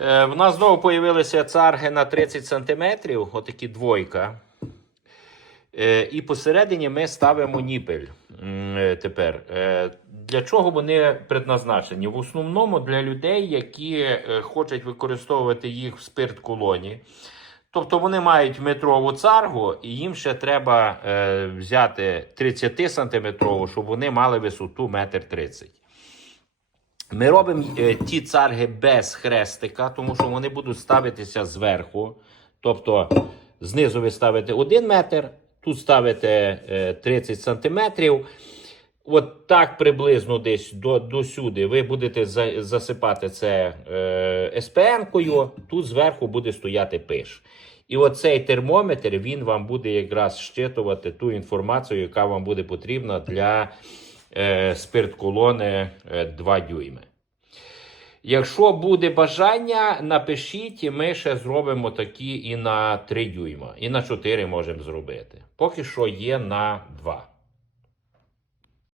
Е, в нас знову появилися царги на 30 см, отакі двойка. Е, і посередині ми ставимо ніпель е, тепер. Для чого вони предназначені? В основному для людей, які хочуть використовувати їх в спирт-колоні. Тобто вони мають метрову царгу, і їм ще треба взяти 30 сантиметрову, щоб вони мали висоту 1,30 м. Ми робимо е, ті царги без хрестика, тому що вони будуть ставитися зверху. Тобто знизу ви ставите 1 метр, тут ставите е, 30 сантиметрів. От так приблизно десь до, до сюди ви будете за, засипати це е, СПН-кою, тут зверху буде стояти пиш. І оцей термометр він вам буде якраз щитувати ту інформацію, яка вам буде потрібна для е, спирт-колони е, 2 дюйми. Якщо буде бажання, напишіть, і ми ще зробимо такі і на 3 дюйма, і на 4 можемо зробити. Поки що є на 2.